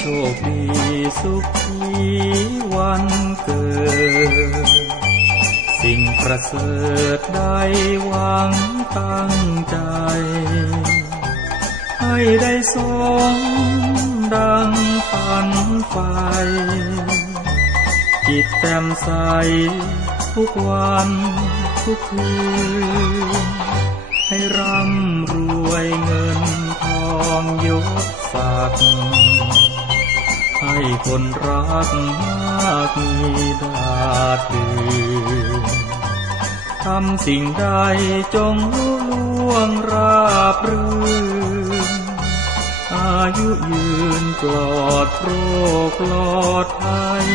โชคดีสุขีวันเกิด สิ่งประเสริฐได้หวังตั้งใจ ให้ได้สมดังฝันไฟจิตแจ่มใสทุกวันทุกคืนให้ร่ำรวยเงินทองยศ ศักดิ์ให้คนรักมากมีดาดดืนทำสิ่งใดจงลุล่วงราบรื่น อายุยืนปลอดโรคปลอดภัย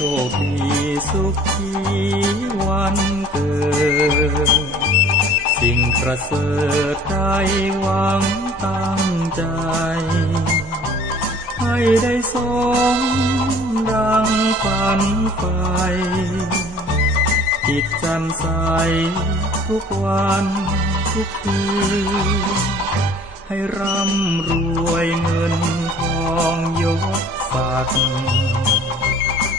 โชคดีสุขีวันเกิด สิ่งประเสริฐได้หวังตั้งใจ ให้ได้สมดังฝันไฟจิตแจ่มใสทุกวันทุกคืนให้ร่ำ